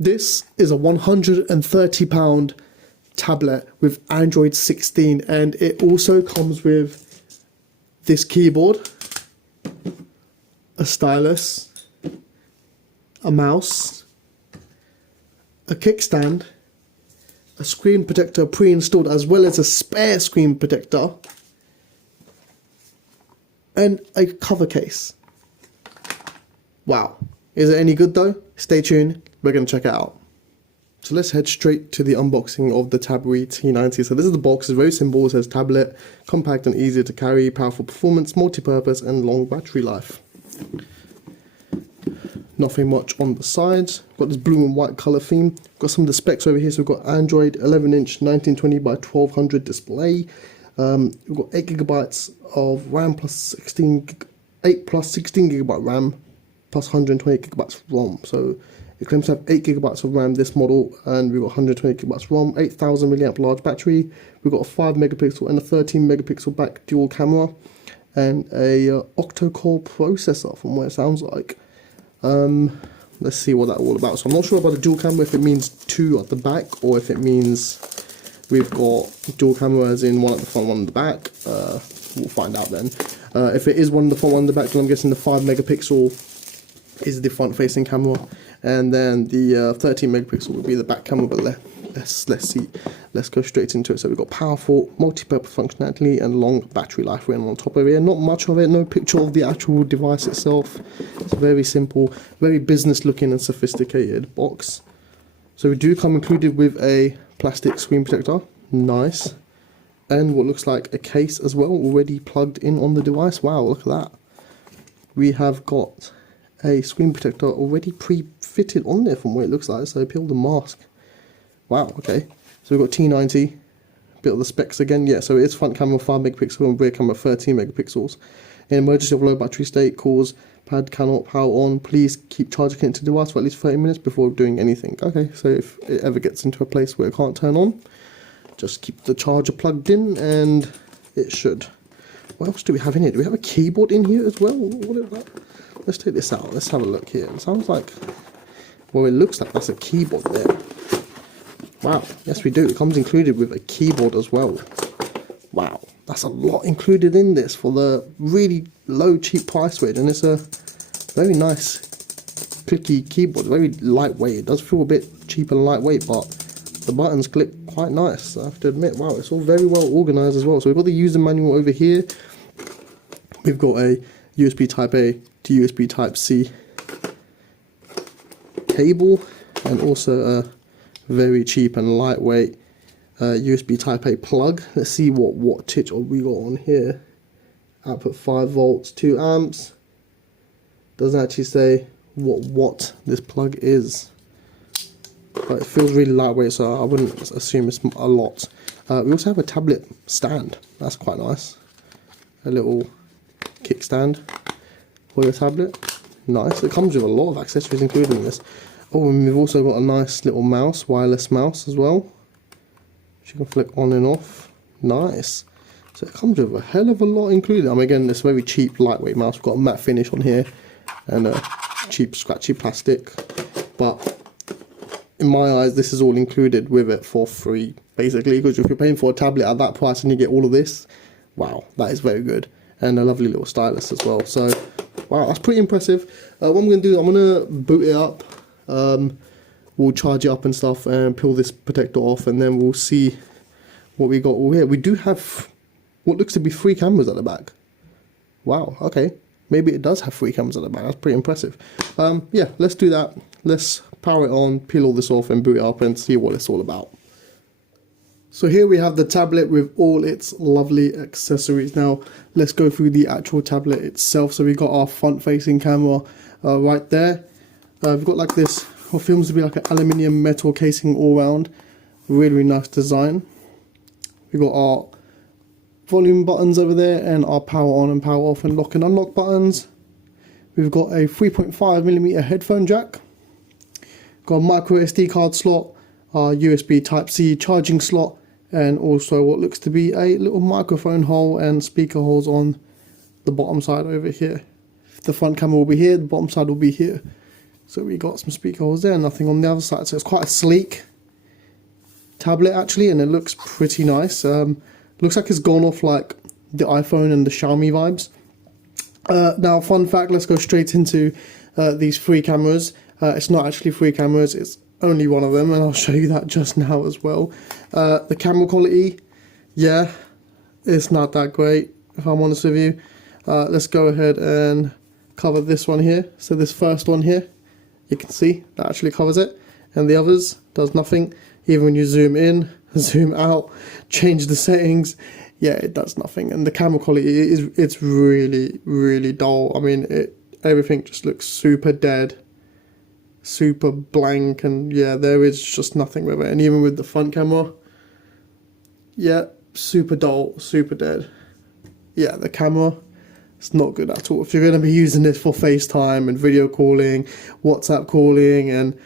This is a £130 tablet with Android 16, and it also comes with this keyboard, a stylus, a mouse, a kickstand, a screen protector pre-installed, as well as a spare screen protector, and a cover case. Wow. Is it any good though? Stay tuned, we're going to check it out. So let's head straight to the unboxing of the Tabwee T90. So this is the box. It's very simple. It says tablet, compact and easier to carry, powerful performance, multi-purpose and long battery life. Nothing much on the sides. Got this blue and white colour theme. Got some of the specs over here. So we've got Android 11-inch 1920 by 1200 display. We've got 8GB of RAM plus 16 GB RAM plus 128GB ROM. So it claims to have 8GB of RAM, this model, and we've got 128GB ROM, 8000 mAh large battery. We've got a 5 megapixel and a 13 megapixel back dual camera, and a octa-core processor from what it sounds like. Let's see what that's all about. So I'm not sure about the dual camera, if it means 2 at the back or if it means we've got dual cameras in one at the front, one at the back. We'll find out then. If it is one at the front, one at the back, then I'm guessing the 5 megapixel is the front facing camera, and then the 13 megapixel will be the back camera. But let's see, let's go straight into it. So we've got powerful multi-purpose functionality and long battery life written on top of it. Not much of it, no picture of the actual device itself. It's very simple, very business looking and sophisticated box. So we do come included with a plastic screen protector, nice, and what looks like a case as well, already plugged in on the device. Wow, look at that. We have got a screen protector already pre-fitted on there from what it looks like. So peel the mask. Wow, okay. So we've got T90, bit of the specs again. Yeah, so it's front camera 5 megapixel and rear camera 13 megapixels. In emergency of low battery state, calls pad cannot power on. Please keep charging it to the device for at least 30 minutes before doing anything. Okay, so if it ever gets into a place where it can't turn on, just keep the charger plugged in and it should. What else do we have in here? Do we have a keyboard in here as well? What is that? Let's take this out. Let's have a look here. It sounds like, well, it looks like that's a keyboard there. Wow, yes we do. It comes included with a keyboard as well. Wow, that's a lot included in this for the really low cheap price range, and it's a very nice clicky keyboard, very lightweight. It does feel a bit cheap and lightweight, but the buttons click quite nice, I have to admit. Wow, it's all very well organized as well. So we've got the user manual over here. We've got a USB Type A to USB Type C cable, and also a very cheap and lightweight USB Type A plug. Let's see what wattage we got on here. Output 5 volts, 2 amps. Doesn't actually say what watt this plug is, but it feels really lightweight, so I wouldn't assume it's a lot. We also have a tablet stand. That's quite nice. A little kickstand for your tablet. Nice. It comes with a lot of accessories including this. Oh, and we've also got a nice little mouse, wireless mouse as well, which you can flick on and off. Nice. So it comes with a hell of a lot included. I mean, again, this very cheap, lightweight mouse. We've got a matte finish on here and a cheap, scratchy plastic. But in my eyes, this is all included with it for free, basically. Because if you're paying for a tablet at that price and you get all of this, wow, that is very good. And a lovely little stylus as well. So, wow, that's pretty impressive. What I'm going to do, I'm going to boot it up. We'll charge it up and stuff and peel this protector off, and then we'll see what we got all here. We do have what looks to be 3 cameras at the back. Wow, okay. Maybe it does have 3 cameras at the back. That's pretty impressive. Yeah, let's do that. Let's power it on, peel all this off and boot it up and see what it's all about. So here we have the tablet with all its lovely accessories. Now let's go through the actual tablet itself. So we've got our front facing camera right there. We've got like this, what feels to be like an aluminium metal casing all round. Really, really nice design. We've got our volume buttons over there and our power on and power off and lock and unlock buttons. We've got a 3.5mm headphone jack. Got a micro SD card slot, our USB Type C charging slot, and also what looks to be a little microphone hole and speaker holes on the bottom side over here. The front camera will be here, the bottom side will be here. So we got some speaker holes there, nothing on the other side. So it's quite a sleek tablet actually, and it looks pretty nice. Looks like it's gone off like the iPhone and the Xiaomi vibes. Now, fun fact, let's go straight into these 3 cameras. It's not actually 3 cameras, it's only one of them, and I'll show you that just now as well. The camera quality, yeah, it's not that great, if I'm honest with you. Let's go ahead and cover this one here. So this first one here, you can see that actually covers it, and the others does nothing. Even when you zoom in, zoom out, change the settings, yeah, it does nothing. And the camera quality it's really dull. I mean, everything just looks super dead, super blank, and yeah, there is just nothing with it. And even with the front camera, yeah, super dull, super dead. Yeah, the camera, it's not good at all. If you're going to be using this for FaceTime and video calling, WhatsApp calling, and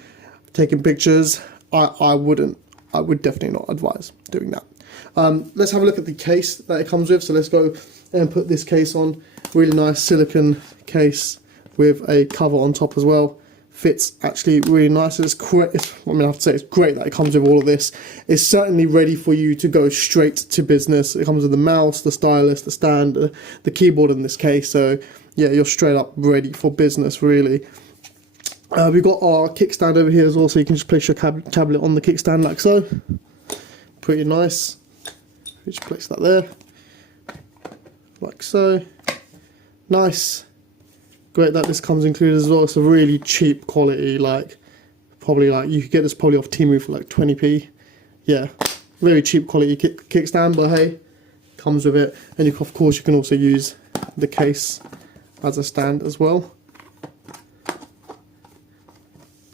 taking pictures, I would definitely not advise doing that. Let's have a look at the case that it comes with. So let's go and put this case on. Really nice silicone case with a cover on top as well. Fits actually really nice. I have to say it's great that it comes with all of this. It's certainly ready for you to go straight to business. It comes with the mouse, the stylus, the stand, the keyboard in this case. So yeah, you're straight up ready for business really. We've got our kickstand over here as well, so you can just place your tablet on the kickstand like so. Pretty nice. Just place that there, like so. Nice. Great that this comes included as well. It's a really cheap quality, probably you could get this probably off Temu for like 20p. Yeah, very cheap quality kickstand, but hey, comes with it. And of course you can also use the case as a stand as well.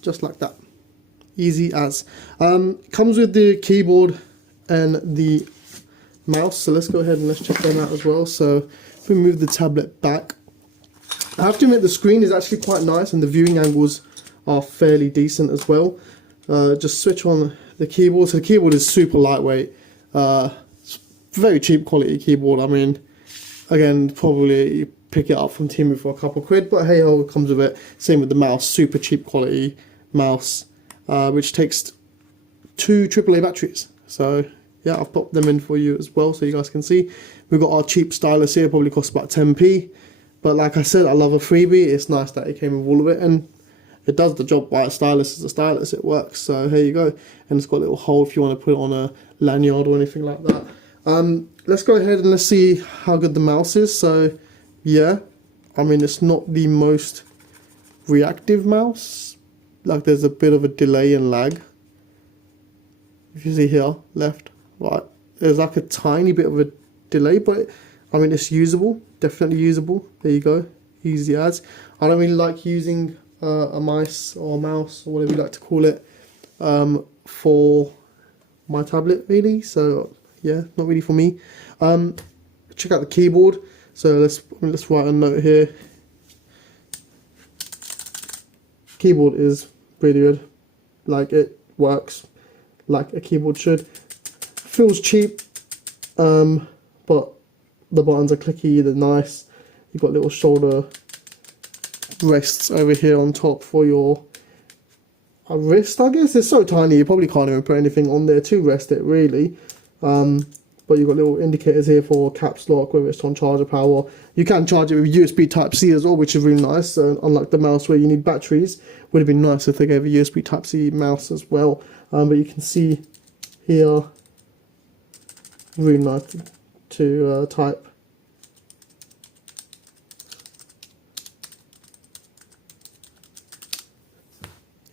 Just like that, easy as. Comes with the keyboard and the mouse, so let's go ahead and let's check them out as well. So if we move the tablet back, I have to admit the screen is actually quite nice and the viewing angles are fairly decent as well. Just switch on the keyboard. So the keyboard is super lightweight, it's very cheap quality keyboard. I mean, again, probably pick it up from Temu for a couple quid, but hey ho, it comes with it. Same with the mouse, super cheap quality mouse, which takes 2 AAA batteries. So yeah, I've popped them in for you as well so you guys can see. We've got our cheap stylus here, probably costs about 10p, but like I said, I love a freebie. It's nice that it came with all of it, and it does the job. By a stylus is a stylus, it works. So here you go, and it's got a little hole if you want to put it on a lanyard or anything like that. Let's go ahead and let's see how good the mouse is. So yeah, I mean, it's not the most reactive mouse. Like, there's a bit of a delay and lag. If you see here, left, right, there's like a tiny bit of a delay, but I mean, it's usable, definitely usable. There you go, easy as. I don't really like using a mice or a mouse or whatever you like to call it for my tablet really. So yeah, not really for me. Check out the keyboard. So let's write a note here. Keyboard is pretty good. Like, it works like a keyboard should. Feels cheap, but the buttons are clicky, they're nice. You've got little shoulder rests over here on top for your wrist, I guess. It's so tiny you probably can't even put anything on there to rest it really. But you've got little indicators here for caps lock, whether it's on charger power. You can charge it with USB Type-C as well, which is really nice. So unlike the mouse where you need batteries, would have been nice if they gave a USB Type-C mouse as well. But you can see here, really nice to type.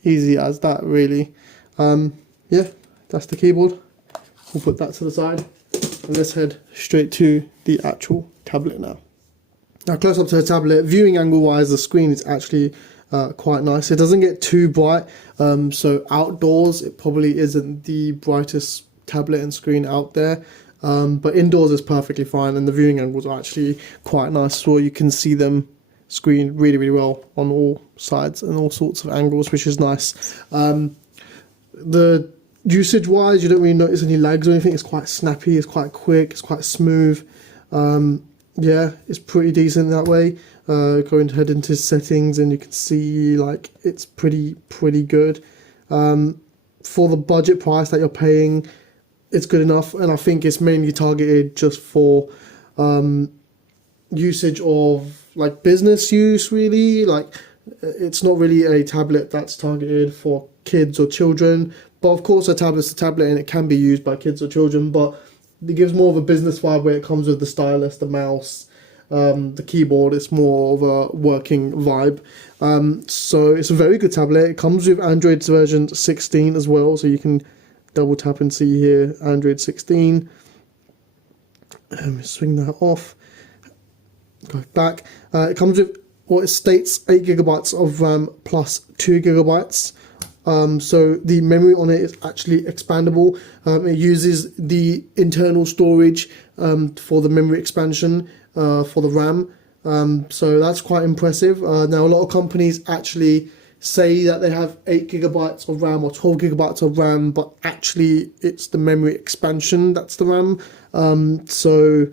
Easy as that really. Yeah, that's the keyboard. We'll put that to the side. And let's head straight to the actual tablet now. Now, close up to the tablet, viewing angle wise, the screen is actually quite nice. It doesn't get too bright, so outdoors it probably isn't the brightest tablet and screen out there, but indoors is perfectly fine, and the viewing angles are actually quite nice as well. You can see them screen really well on all sides and all sorts of angles, which is nice. The usage wise, you don't really notice any lags or anything. It's quite snappy, it's quite quick, it's quite smooth. Yeah, it's pretty decent that way. head into settings, and you can see like it's pretty good. For the budget price that you're paying, it's good enough, and I think it's mainly targeted just for usage of like business use, really. Like, it's not really a tablet that's targeted for kids or children, but of course a tablet's a tablet and it can be used by kids or children, but it gives more of a business vibe where it comes with the stylus, the mouse, the keyboard. It's more of a working vibe. So it's a very good tablet. It comes with Android version 16 as well, so you can double tap and see here Android 16. Swing that off, go back. It comes with what it states 8 gigabytes of RAM plus 2 gigabytes. So the memory on it is actually expandable. It uses the internal storage for the memory expansion for the RAM. So that's quite impressive. Now a lot of companies actually say that they have 8 gigabytes of RAM or 12 gigabytes of RAM, but actually it's the memory expansion that's the RAM. So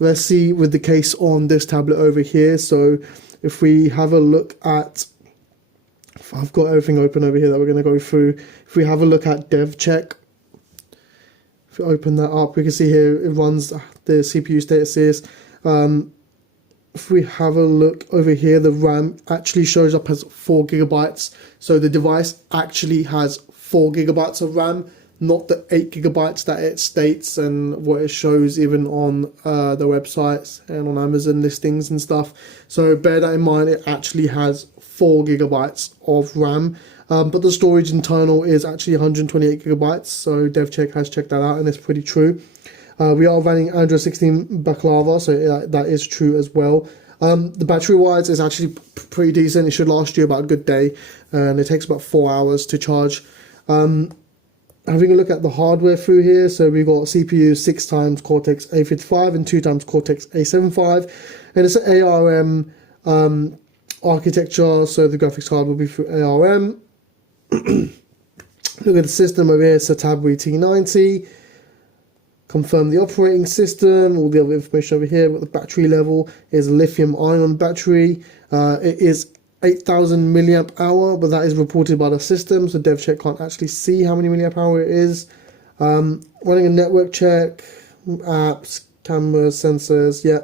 let's see with the case on this tablet over here. So if we have a look at, I've got everything open over here that we're going to go through. If we have a look at dev check, if we open that up, we can see here it runs the CPU statuses. If we have a look over here, the RAM actually shows up as 4 gigabytes. So the device actually has 4 gigabytes of RAM, not the 8 gigabytes that it states and what it shows even on the websites and on Amazon listings and stuff. So bear that in mind, it actually has 4 gigabytes of RAM, but the storage internal is actually 128 gigabytes. So DevCheck has checked that out, and it's pretty true. We are running Android 16 Baklava, so that is true as well. The battery wise is actually pretty decent. It should last you about a good day, and it takes about 4 hours to charge. Having a look at the hardware through here, so we've got CPU 6 times Cortex A55 and 2 times Cortex A75, and it's an ARM architecture, so the graphics card will be through ARM. Look at the system over here, it's a Tabwee T90. Confirm the operating system, all the other information over here. What the battery level is, a lithium ion battery. It is 8,000 milliamp hour, but that is reported by the system, so DevCheck can't actually see how many milliamp hour it is. Running a network check, apps, cameras, sensors, yeah,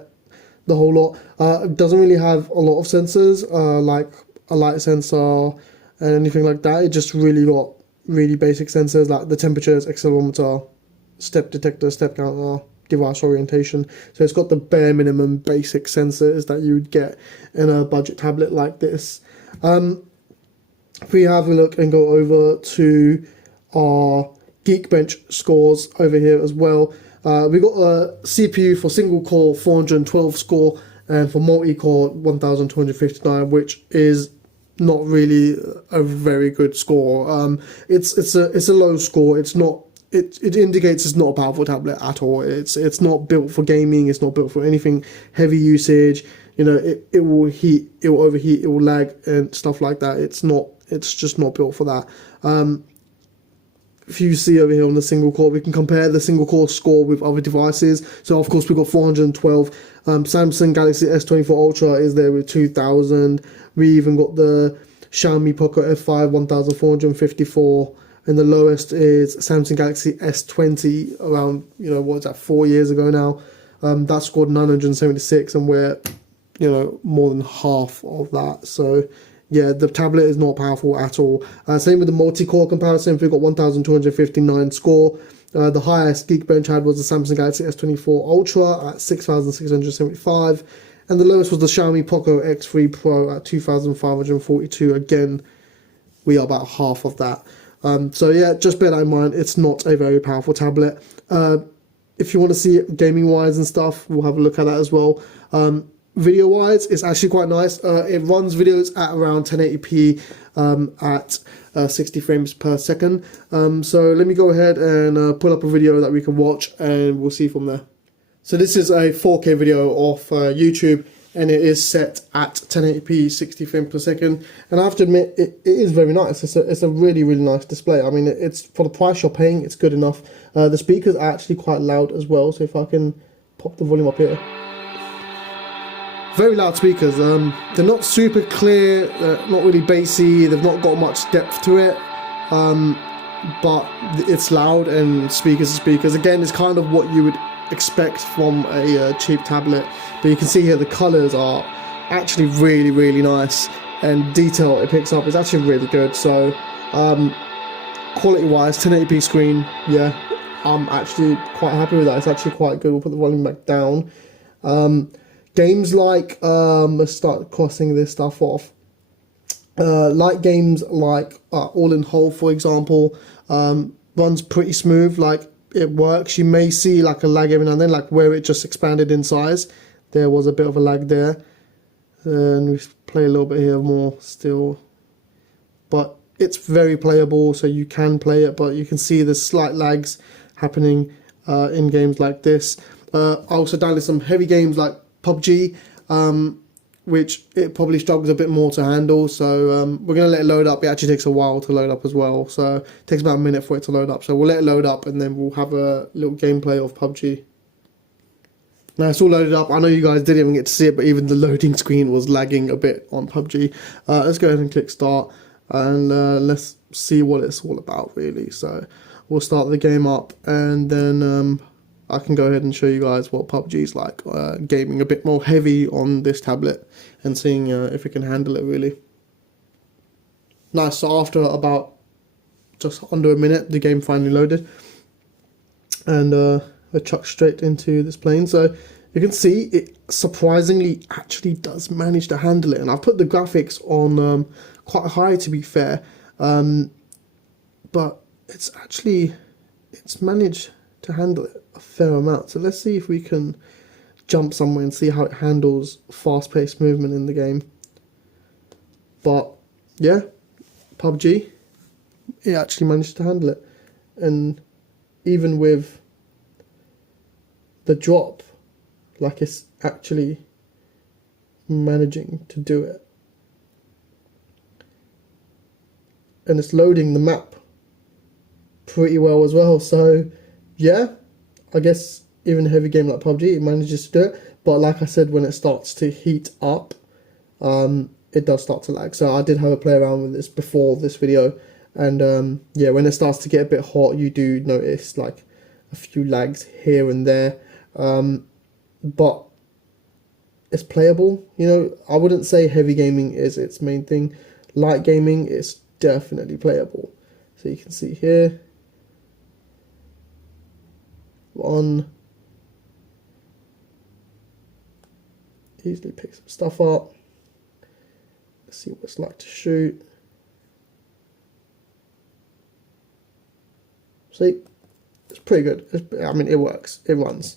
the whole lot. It doesn't really have a lot of sensors, like a light sensor and anything like that. It just really got really basic sensors like the temperatures, accelerometer, step detector, step counter, device orientation. So it's got the bare minimum basic sensors that you would get in a budget tablet like this. If we have a look and go over to our Geekbench scores over here as well, we got a CPU for single core 412 score, and for multi-core 1259, which is not really a very good score. It's a low score. It's not. It indicates it's not a powerful tablet at all. It's not built for gaming. It's not built for anything heavy usage. You know, it will heat, it will overheat, it will lag and stuff like that. It's just not built for that. If you see over here on the single core, we can compare the single core score with other devices. So of course we've got 412. Samsung Galaxy S24 Ultra is there with 2000. We even got the Xiaomi Poco F5 1454. And the lowest is Samsung Galaxy S20 around, you know, what's that, 4 years ago now. That scored 976, and we're, you know, more than half of that. So yeah, the tablet is not powerful at all. Same with the multi-core comparison. We've got 1259 score. The highest Geekbench had was the Samsung Galaxy S24 Ultra at 6675, and the lowest was the Xiaomi Poco X3 Pro at 2542. Again, we are about half of that. So yeah, just bear that in mind, it's not a very powerful tablet. If you want to see it gaming wise and stuff, we'll have a look at that as well. Video wise, it's actually quite nice. It runs videos at around 1080p at 60 frames per second. So let me go ahead and pull up a video that we can watch, and we'll see from there. So this is a 4K video off YouTube, and it is set at 1080p 60 frames per second, and I have to admit it is very nice. It's a really nice display. I mean, it's for the price you're paying, it's good enough. The speakers are actually quite loud as well, so if I can pop the volume up here. very loud speakers. They're not super clear, they're not really bassy, they've not got much depth to it, but it's loud, and speakers are speakers. Again, it's kind of what you would expect from a cheap tablet, but you can see here the colours are actually really, really nice, and detail it picks up is actually really good. So quality wise, 1080p screen, yeah, I'm actually quite happy with that. It's actually quite good. We'll put the volume back down. Games like, let's start crossing this stuff off. Like games like All in Whole, for example, runs pretty smooth. Like, it works. You may see like a lag every now and then, like where it just expanded in size. There was a bit of a lag there. And we play a little bit here more still. But it's very playable, so you can play it, but you can see the slight lags happening in games like this. I also downloaded some heavy games like PUBG, which it probably struggles a bit more to handle, so we're going to let it load up. It actually takes a while to load up as well, so it takes about a minute for it to load up, so we'll let it load up and then we'll have a little gameplay of PUBG. Now it's all loaded up. I know you guys didn't even get to see it, but even the loading screen was lagging a bit on PUBG. Let's go ahead and click start, and let's see what it's all about really. So we'll start the game up, and then I can go ahead and show you guys what PUBG is like, gaming a bit more heavy on this tablet, and seeing if it can handle it really. Nice, so after about just under a minute, the game finally loaded, and I chucked straight into this plane. So you can see it surprisingly actually does manage to handle it, and I've put the graphics on quite high, to be fair, but it's managed to handle it a fair amount. So let's see if we can jump somewhere and see how it handles fast-paced movement in the game. But yeah, PUBG, it actually managed to handle it, and even with the drop, like, it's actually managing to do it, and it's loading the map pretty well as well. So yeah, I guess even a heavy game like PUBG, it manages to do it, but like I said, when it starts to heat up, it does start to lag. So I did have a play around with this before this video, and yeah, when it starts to get a bit hot, you do notice like a few lags here and there, but it's playable. You know, I wouldn't say heavy gaming is its main thing. Light gaming is definitely playable. So you can see here, on easily pick some stuff up. Let's see what it's like to shoot. See, it's pretty good. I mean, it works, it runs.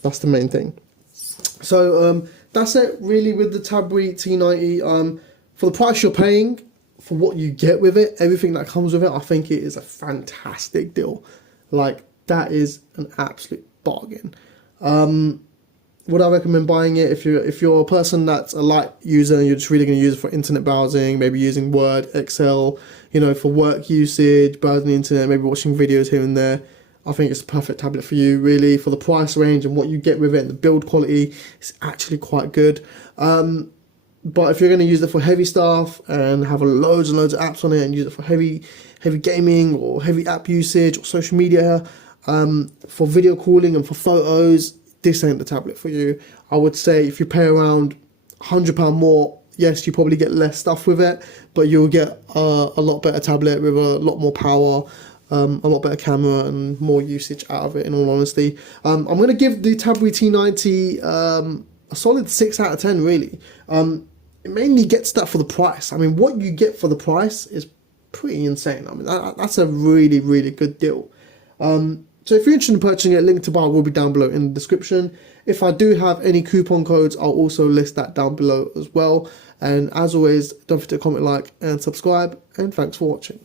That's the main thing. So that's it really with the Tabwee T90. For the price you're paying, for what you get with it, everything that comes with it, I think it is a fantastic deal. Like, that is an absolute bargain. Would I recommend buying it? If you're a person that's a light user and you're just really going to use it for internet browsing, maybe using Word, Excel, you know, for work usage, browsing the internet, maybe watching videos here and there, I think it's a perfect tablet for you, really. For the price range and what you get with it, and the build quality, it's actually quite good. But if you're going to use it for heavy stuff and have loads and loads of apps on it, and use it for heavy gaming or heavy app usage or social media, for video calling and for photos, this ain't the tablet for you. I would say if you pay around £100 more, yes, you probably get less stuff with it, but you'll get a lot better tablet with a lot more power, a lot better camera, and more usage out of it, in all honesty. I'm going to give the Tabwee T90 a solid 6 out of 10, really. It mainly gets that for the price. I mean, what you get for the price is pretty insane. I mean, that's a really, really good deal. So if you're interested in purchasing it, link to buy will be down below in the description. If I do have any coupon codes, I'll also list that down below as well. And as always, don't forget to comment, like, and subscribe. And thanks for watching.